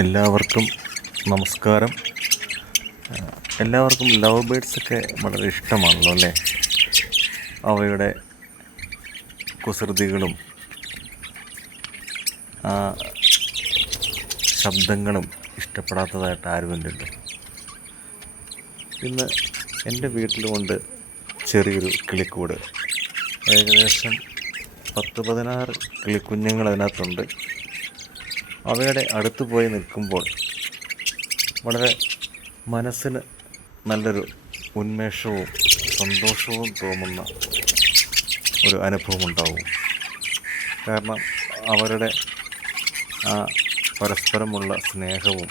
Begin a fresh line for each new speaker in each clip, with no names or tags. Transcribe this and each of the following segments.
എല്ലാവർക്കും നമസ്കാരം. എല്ലാവർക്കും ലവ് ബേഡ്സൊക്കെ വളരെ ഇഷ്ടമാണല്ലോ അല്ലേ? അവയുടെ കുസൃതികളും ശബ്ദങ്ങളും ഇഷ്ടപ്പെടാത്തതായിട്ട് ആരുമില്ലല്ലോ ഇന്ന് എന്റെ വീട്ടിലുമുണ്ട് ചെറിയൊരു കിളിക്കൂട്. ഏകദേശം പത്ത് പതിനാറ് കിളിക്കുഞ്ഞുങ്ങൾ അതിനകത്തുണ്ട് അവയുടെ അടുത്ത് പോയി നിൽക്കുമ്പോൾ വളരെ മനസ്സിന് നല്ലൊരു ഉന്മേഷവും സന്തോഷവും തോന്നുന്ന ഒരു അനുഭവം ഉണ്ടാവും കാരണം അവരുടെ ആ പരസ്പരമുള്ള സ്നേഹവും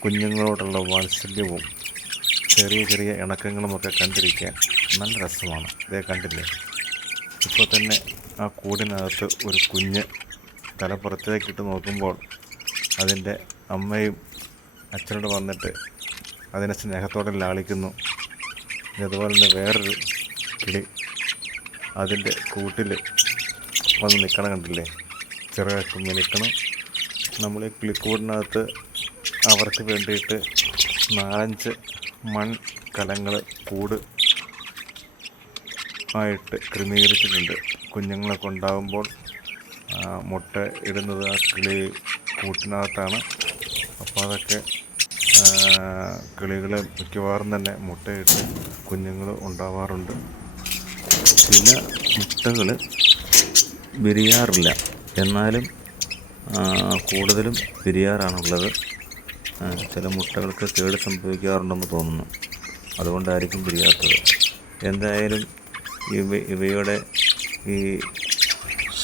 കുഞ്ഞുങ്ങളോടുള്ള വാത്സല്യവും ചെറിയ ചെറിയ ഇണക്കങ്ങളുമൊക്കെ കണ്ടിരിക്കാൻ നല്ല രസമാണ്. ഇതേ കണ്ടില്ലേ? ഇപ്പോൾ തന്നെ ആ കൂടിനകത്ത് ഒരു കുഞ്ഞ് തല പുറത്തേക്കിട്ട് നോക്കുമ്പോൾ അതിന്റെ അമ്മയും അച്ഛനോട് വന്നിട്ട് അതിനെ സ്നേഹത്തോടെ ലാളിക്കുന്നു. അതുപോലെ തന്നെ വേറൊരു കിളി അതിന്റെ കൂട്ടിൽ വന്ന് നിൽക്കണം കണ്ടില്ലേ? ചെറുതൊക്കെ നിൽക്കണം നമ്മൾ ഈ കിളിക്കൂടിനകത്ത് അവർക്ക് വേണ്ടിയിട്ട് നാലഞ്ച് മൺ കലങ്ങൾ കൂട് ആയിട്ട് ക്രമീകരിച്ചിട്ടുണ്ട്. കുഞ്ഞുങ്ങളൊക്കെ ഉണ്ടാകുമ്പോൾ മുട്ട ഇടുന്നത് ആ കിളി കൂട്ടിനകത്താണ്. അപ്പോൾ അതൊക്കെ കിളികൾ മിക്കവാറും തന്നെ മുട്ടയിട്ട് കുഞ്ഞുങ്ങൾ ഉണ്ടാവാറുണ്ട്. ചില മുട്ടകൾ വിരിയാറില്ല. എന്നാലും കൂടുതലും വിരിയാറാണുള്ളത്. ചില മുട്ടകൾക്ക് കേട് സംഭവിക്കാറുണ്ടെന്ന് തോന്നുന്നു. അതുകൊണ്ടായിരിക്കും വിരിയാത്തത്. എന്തായാലും ഇവ ഇവയുടെ ഈ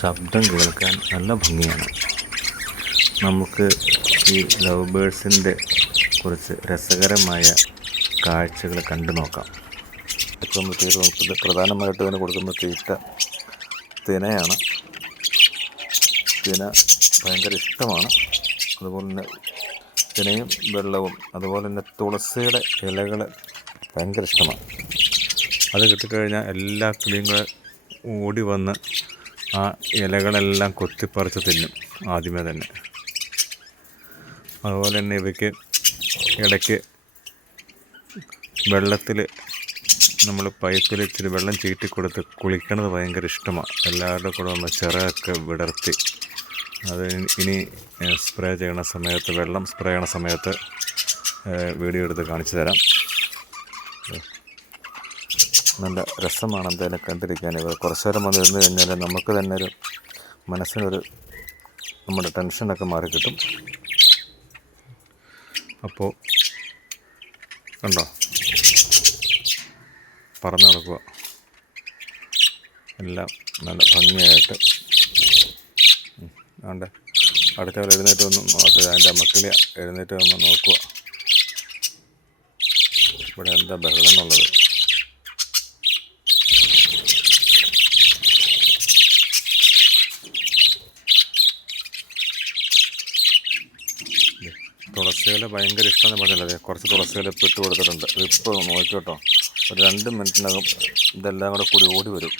ശബ്ദം കേൾക്കാൻ നല്ല ഭംഗിയാണ്. നമുക്ക് ഈ ലവ് ബേഡ്സിന്റെ കുറച്ച് രസകരമായ കാഴ്ചകൾ കണ്ടു നോക്കാം. എടുക്കുമ്പോഴത്തേക്ക് നമുക്ക് പ്രധാനമായിട്ട് ഇതിന് കൊടുക്കുന്ന തീറ്റ തിനയാണ്. തിന ഭയങ്കര ഇഷ്ടമാണ്. അതുപോലെ തന്നെ തിനയും വെള്ളവും അതുപോലെ തന്നെ തുളസിയുടെ ഇലകൾ ഭയങ്കര ഇഷ്ടമാണ്. അത് കിട്ടിക്കഴിഞ്ഞാൽ എല്ലാ കിളിയും ഓടി വന്ന് ആ ഇലകളെല്ലാം കൊത്തിപ്പറിച്ച് തിന്നും ആദ്യമേ തന്നെ. അതുപോലെ തന്നെ ഇവയ്ക്ക് ഇടയ്ക്ക് വെള്ളത്തിൽ നമ്മൾ പൈപ്പിൽ ഇച്ചിരി വെള്ളം ചീറ്റി കൊടുത്ത് കുളിക്കണത് ഭയങ്കര ഇഷ്ടമാണ്. എല്ലാവരുടെ കൂടെ ഒന്ന് ചിറകൊക്കെ വിടർത്തി. അത് ഇനി സ്പ്രേ ചെയ്യണ സമയത്ത് വെള്ളം സ്പ്രേ ചെയ്യണ സമയത്ത് വീഡിയോ എടുത്ത് കാണിച്ചു തരാം. നല്ല രസമാണ് എന്തായാലും കണ്ടിരിക്കാൻ. ഇവർ കുറച്ച് നേരം വന്ന് ഇരുന്ന് കഴിഞ്ഞാൽ നമുക്ക് തന്നെ ഒരു മനസ്സിനൊരു നമ്മുടെ ടെൻഷനൊക്കെ മാറി കിട്ടും. അപ്പോൾ കണ്ടോ? പറഞ്ഞു നടക്കുക എല്ലാം നല്ല ഭംഗിയായിട്ട്. അതുകൊണ്ട് അടുത്ത അടുത്തവർ എഴുന്നേറ്റ് വന്ന് നോക്കുക അതിന്റെ മക്കളെ എഴുന്നേറ്റ് വന്ന് നോക്കുക ഇവിടെ എന്താ ബഹളം എന്നുള്ളത് തുളസിയില ഭയങ്കര ഇഷ്ടമെന്ന് പറഞ്ഞല്ലേ? കുറച്ച് തുളസിയില ഇപ്പം ഇട്ട് കൊടുത്തിട്ടുണ്ട്. ഇതിപ്പോൾ നോക്കിക്കോട്ടോ. ഒരു രണ്ട് മിനിറ്റിനകം ഇതെല്ലാം കൂടെ കൂടി ഓടി വരും.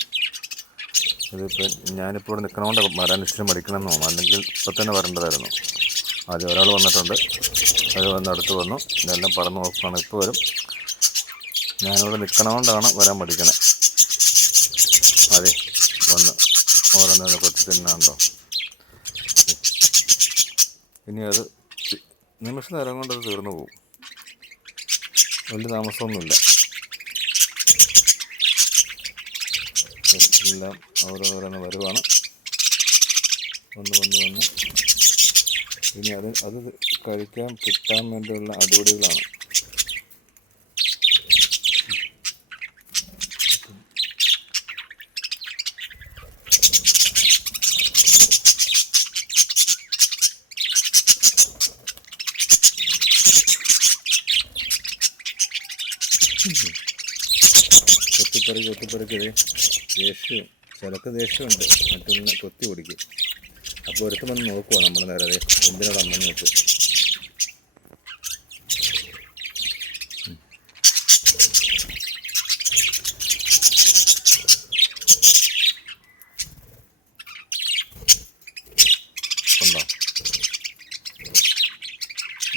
ഇതിപ്പോൾ ഞാനിപ്പോൾ ഇവിടെ നിൽക്കണോണ്ട് വരാൻ ഇഷ്ടം മടിക്കണമെന്ന് തോന്നുന്നു. അല്ലെങ്കിൽ ഇപ്പം തന്നെ വരേണ്ടതായിരുന്നു. ആദ്യം ഒരാൾ വന്നിട്ടുണ്ട്. അത് വന്ന് അടുത്ത് വന്നു. ഇതെല്ലാം പറന്ന് നോക്കുകയാണ് ഇപ്പോൾ വരും. ഞാനിവിടെ നിൽക്കണോണ്ടാണ് വരാൻ പഠിക്കണേ അതെ വന്ന് ഓരോന്നോന്ന് കൊച്ചു തിന്നാണ്ടോ ഇനി അത് നിമിഷ നേരം തീർന്നു പോകും വലിയ താമസമൊന്നുമില്ല. എല്ലാം ഓരോന്നോരോന്ന് വരുവാണ്. വന്ന് വന്ന് വന്ന്. ഇനി അത് അത് കഴിക്കാൻ കിട്ടാൻ വേണ്ടിയുള്ള അടിപൊളികളാണ്. കൊത്തിപ്പറി കൊത്തിപ്പറിക്കത് ദേഷ്യവും ചിലക്ക് ദേഷ്യമുണ്ട്. മറ്റൊന്ന് കൊത്തി പിടിക്കും. അപ്പോൾ ഒരുത്തം വന്ന് നോക്കുക നമ്മൾ നേരെ. അതെ അമ്മ നോക്കും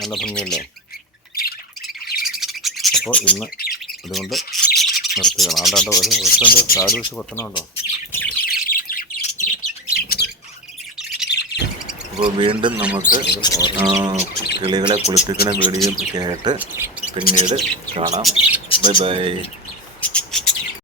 നല്ല ഭംഗിയല്ലേ? അപ്പോൾ ഇന്ന് ഇതുകൊണ്ട് നിർത്തുകയാണ്. ആണ്ടാണ്ട് ഒരു ഒരുത്തന്റെ കാൽ വെച്ച് കൊത്തണമുണ്ടോ അപ്പോൾ വീണ്ടും നമുക്ക് കിളികളെ കുളിപ്പിക്കുന്ന വീഡിയോ കേട്ട് പിന്നീട് കാണാം. Bye bye.